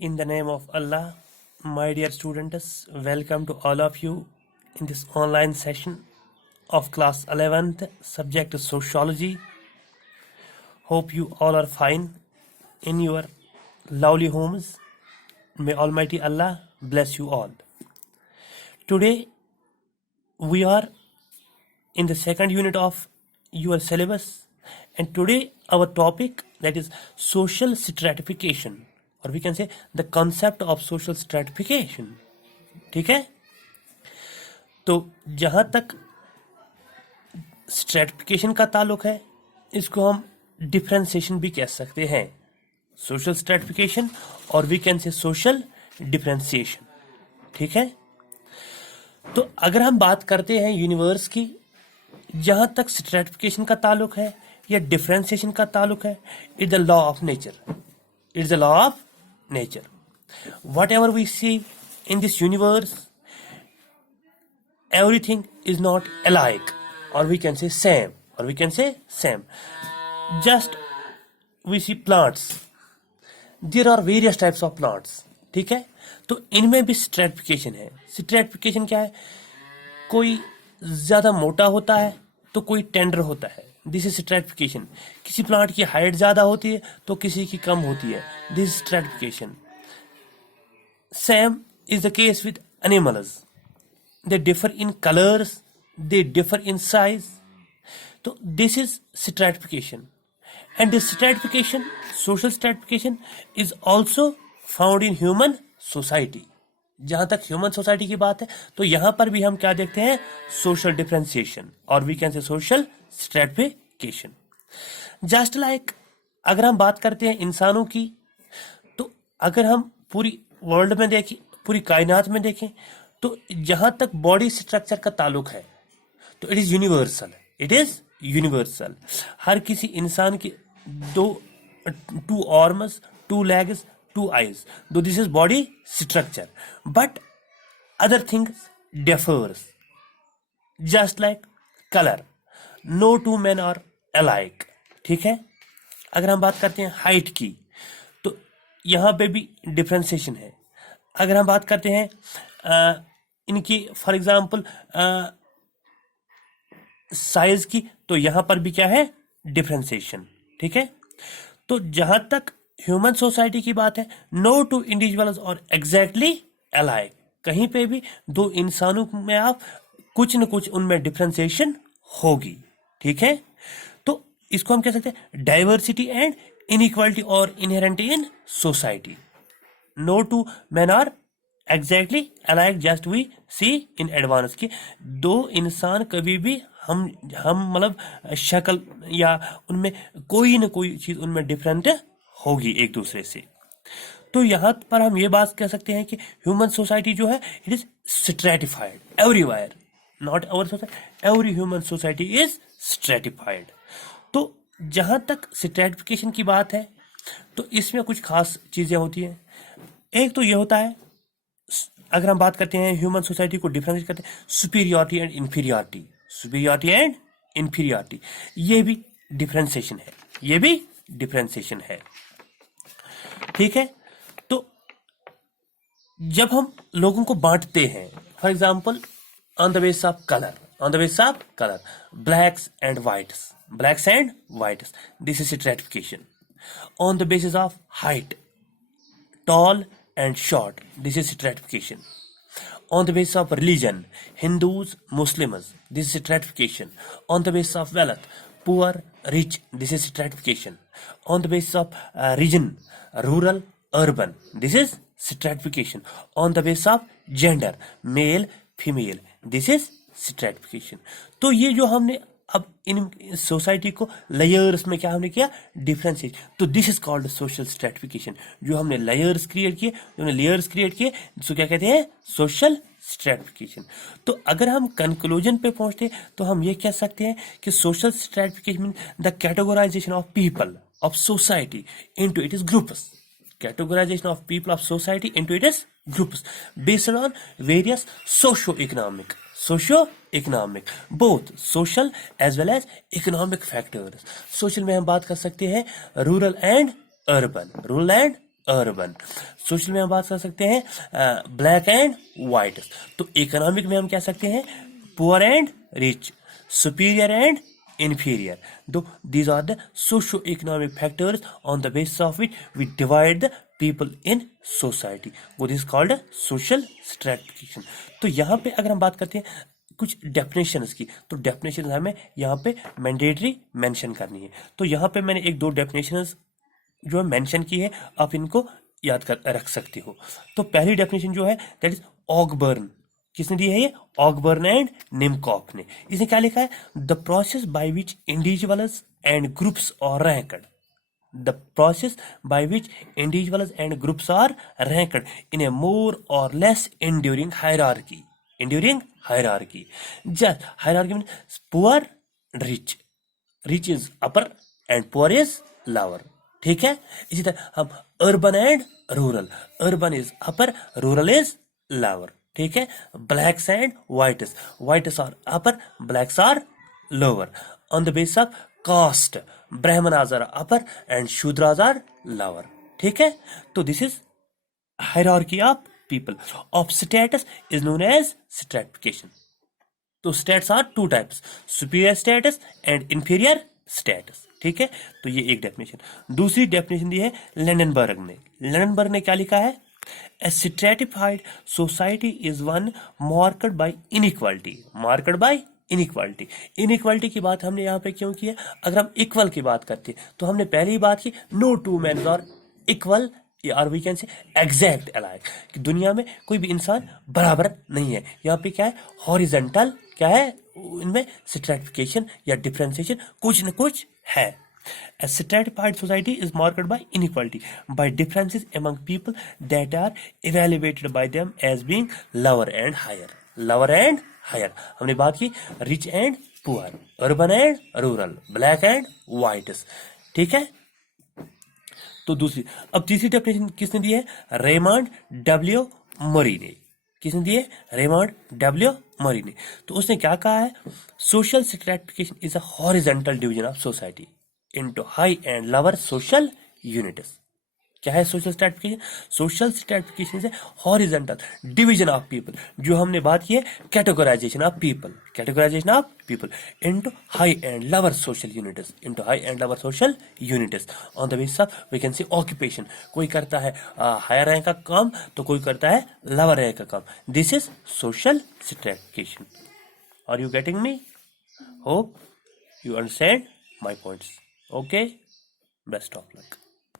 In the name of Allah, my dear students, welcome to all of you in this online session of class 11th, subject sociology. Hope you all are fine in your lovely homes. May Almighty Allah bless you all. Today, we are in the second unit of your syllabus, and today our topic, that is social stratification, or we can say the concept of social stratification. ठीक है, तो जहां तक stratification का ताल्लुक है, इसको हम डिफरेंशिएशन भी कह सकते हैं, सोशल स्ट्रेटिफिकेशन और we can say social differentiation. ठीक है, तो अगर हम बात करते हैं यूनिवर्स की, जहां तक स्ट्रेटिफिकेशन का ताल्लुक है या डिफरेंशिएशन का ताल्लुक है, it's the law of nature. It's the law of nature. Whatever we see in this universe, everything is not alike, or we can say same. Just we see plants, there are various types of plants. ठीक है, तो इनमें भी stratification है. Stratification क्या है? कोई ज्यादा मोटा होता है तो कोई टेंडर होता है. This is stratification. किसी प्लांट की हाइट ज्यादा होती है तो किसी की कम होती है. This is stratification. Same is the case with animals. They differ in colors, they differ in size. So this is stratification, and this stratification, social stratification, is also found in human society. जहां तक human society की बात है, तो यहां पर भी हम क्या देखते हैं? सोशल डिफरेंशिएशन, और we can say social stratification. Just like अगर हम बात करते हैं इंसानों की, तो अगर हम पूरी वर्ल्ड में देखें, पूरी कायनात में देखें, तो जहां तक बॉडी स्ट्रक्चर का ताल्लुक है, तो it is universal. It is universal. हर किसी इंसान के two arms, two legs, two eyes, दो this is body structure. But other things differs, just like colour. No two men are alike. ठीक है, अगर हम बात करते हैं हाइट की, तो यहां पे भी डिफरेंशिएशन है. अगर हम बात करते हैं इनकी फॉर एग्जाम्पल साइज की, तो यहां पर भी क्या है? डिफरेंशिएशन. ठीक है, तो जहां तक ह्यूमन सोसाइटी की बात है, नो टू इंडिविजुअल्स और एग्जैक्टली अलाइक. कहीं पे भी दो इंसानों में आप कुछ न कुछ उनमें डिफरेंशिएशन होगी. ठीक है, तो इसको हम कह सकते हैं डाइवर्सिटी एंड इनइक्वालिटी और inherent in society. No two man are exactly alike, just we see in advance की दो इंसान कभी भी हम मतलब शक्ल या उनमें कोई न कोई चीज उनमें डिफरेंट होगी एक दूसरे से. तो यहां पर हम ये बात कह सकते हैं कि ह्यूमन सोसाइटी जो है, it is stratified everywhere. Not our society, every human society is stratified. तो जहां तक स्ट्रेटिफिकेशन की बात है, तो इसमें कुछ खास चीजें होती हैं. एक तो ये होता है, अगर हम बात करते हैं ह्यूमन सोसाइटी को डिफरेंशिएट करते हैं, superiority and inferiority. Superiority and inferiority, ये भी डिफरेंशिएशन है, ये भी डिफरेंशिएशन है. ठीक है, तो जब हम लोगों को बांटते हैं, for example on the base of colour, blacks and whites, this is stratification. On the basis of height, tall and short, this is stratification. On the basis of religion, Hindus, Muslims, this is stratification. On the basis of wealth, poor, rich, this is stratification. On the basis of region, rural, urban, this is stratification. On the basis of gender, male, female, this is stratification. तो ये जो हमने अब in society को layers में क्या हमने किया? डिफरेंशिएट. तो this is called social stratification. जो हमने लेयर्स क्रिएट किए, इसको क्या कहते हैं? Social stratification. तो अगर हम कंक्लूजन पे पहुंचते तो हम ये कह सकते हैं कि social stratification mean the categorization of people of society into it is groups. Categorization of people of society into its groups based on various socio-economic, both social as well as economic factors. Social में हम बात कर सकते हैं rural and urban. Social में हम बात कर सकते हैं ब्लैक एंड व्हाइट। तो इकोनॉमिक में हम कह सकते हैं poor and rich, superior and inferior. Though these are the socio-economic factors on the basis of which we divide the people in society. वो this is called a social stratification. तो यहाँ पे अगर हम बात करते हैं कुछ डेफिनेशंस की, तो डेफिनेशन हमें यहाँ पे मैंडेटरी मेंशन करनी है। तो यहाँ पे मैंने एक दो डेफिनेशंस जो है मेंशन की है, आप इनको याद कर रख सकते हो। तो पहली डेफिनेशन जो है दैट इज ऑगबर्न। किसने दी है ये? ऑगबर्न एंड निमकॉफ ने। इसने क्या लिखा है? The process by which individuals and groups are ranked, the process by which individuals and groups are ranked in a more or less enduring hierarchy. Enduring hierarchy. Just hierarchy means poor, rich. Rich is upper and poor is lower. ठीक है। इसी तरह हम urban and rural, urban is upper, rural is lower. ठीक है। Blacks and whites, whites are upper, blacks are lower. On the basis of caste, Brahmanas are upper and Shudras are lower. ठीक है। तो this is hierarchy of people. Of status is known as stratification. तो status are two types, superior status and inferior status. ठीक है। तो ये एक definition. दूसरी डेफिनेशन दी है लैंडनबर्ग ने। लैंडनबर्ग ने क्या लिखा है? A stratified society is one marked by inequality. Marked by inequality. Inequality की बात हमने यहाँ पे क्यों की है? अगर हम इक्वल की बात करते हैं तो हमने पहले ही बात की no two men are equal, और we can say exact alike, कि दुनिया में कोई भी इंसान बराबर नहीं है। यहाँ पे क्या है? हॉरिजेंटल क्या है? इनमें स्ट्रैटिफिकेशन या डिफरेंशिएशन कुछ न कुछ है। A stratified society is marked by inequality, by differences among people that are evaluated by them as being lower and higher. Lower and higher. हमने बात की rich and poor, urban and rural, black and white. ठीक है। तो दूसरी, अब तीसरी definition किसने दी है? रेमंड डब्ल्यू मरी ने। किसने दी है? रेमंड डब्ल्यू मरी ने। तो उसने क्या कहा है? Social stratification is a horizontal division of society into high and lower social units. क्या है सोशल स्ट्रैटिफिकेशन? सोशल स्ट्रैटिफिकेशन से हॉरिजॉन्टल डिवीजन ऑफ पीपल, जो हमने बात की है categorization of people, categorization of people into high and lower social units, into high and lower social units on the basis of we can see occupation. कोई करता है higher rank का काम तो कोई करता है लोअर रैंक का काम। This is social stratification. Are you getting me? Hope you understand my points. Okay, best of luck.